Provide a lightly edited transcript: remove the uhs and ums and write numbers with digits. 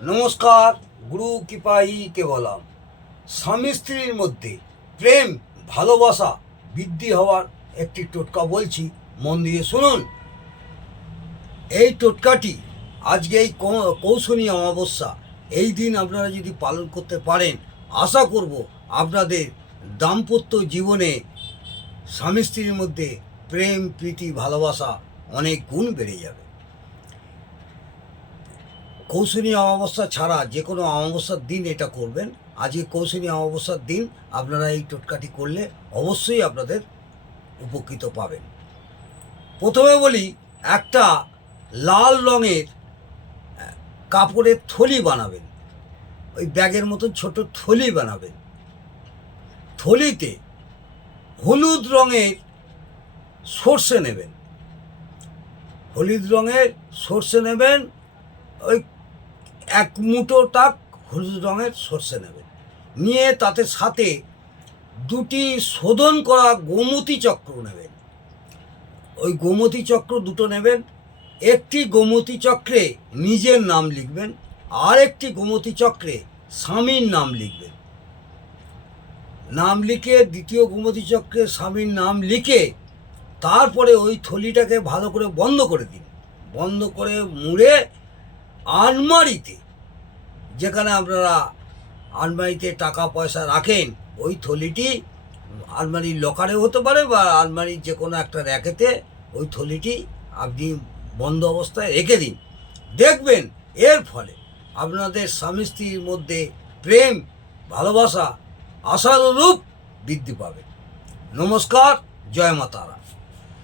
নমস্কার। গুরু কৃপাই কেবলাম। স্বামী স্ত্রীর মধ্যে প্রেম ভালোবাসা বৃদ্ধি হওয়ার একটি টোটকা বলছি, মন দিয়ে শুনুন। এই টোটকাটি আজকে এই কৌশনী অমাবস্যা এই দিন আপনারা যদি পালন করতে পারেন, আশা করব আপনাদের দাম্পত্য জীবনে স্বামী স্ত্রীর মধ্যে প্রেম প্রীতি ভালোবাসা অনেক গুণ বেড়ে যাবে। কৌশনী অমাবস্যা ছাড়া যে কোনো অমাবস্যার দিন এটা করবেন। আজকে কৌশনী অমাবস্যার দিন আপনারা এই টোটকাটি করলে অবশ্যই আপনাদের উপকৃত পাবেন। প্রথমে বলি, একটা লাল রঙের কাপড়ের থলি বানাবেন। ওই ব্যাগের মতন ছোট থলি বানাবেন। থলিতে হলুদ রঙের সর্ষে নেবেন। হলুদ রঙের সর্ষে নেবেন, ওই এক মুঠো টাক হলুদ রঙের সর্ষে নেবেন। নিয়ে তাতে সাথে দুটি শোধন করা গোমতী চক্র নেবেন। ওই গোমতী চক্র দুটো নেবেন। একটি গোমতী চক্রে নিজের নাম লিখবেন, আর একটি গোমতী চক্রে স্বামীর নাম লিখবেন। নাম লিখে দ্বিতীয় গোমতী চক্রে স্বামীর নাম লিখে তারপরে ওই থলিটাকে ভালো করে বন্ধ করে দিন। বন্ধ করে মুড়ে আলমারিতে, যেখানে আপনারা আলমারিতে টাকা পয়সা রাখেন, ওই থলিটি আলমারির লকারে হতে পারে বা আলমারির যে কোনো একটা র্যাকেতে ওই থলিটি আপনি বন্ধ অবস্থায় রেখে দিন। দেখবেন এর ফলে আপনাদের স্বামী স্ত্রীর মধ্যে প্রেম ভালোবাসা আশানুরূপ বৃদ্ধি পাবে। নমস্কার, জয় মা তারা।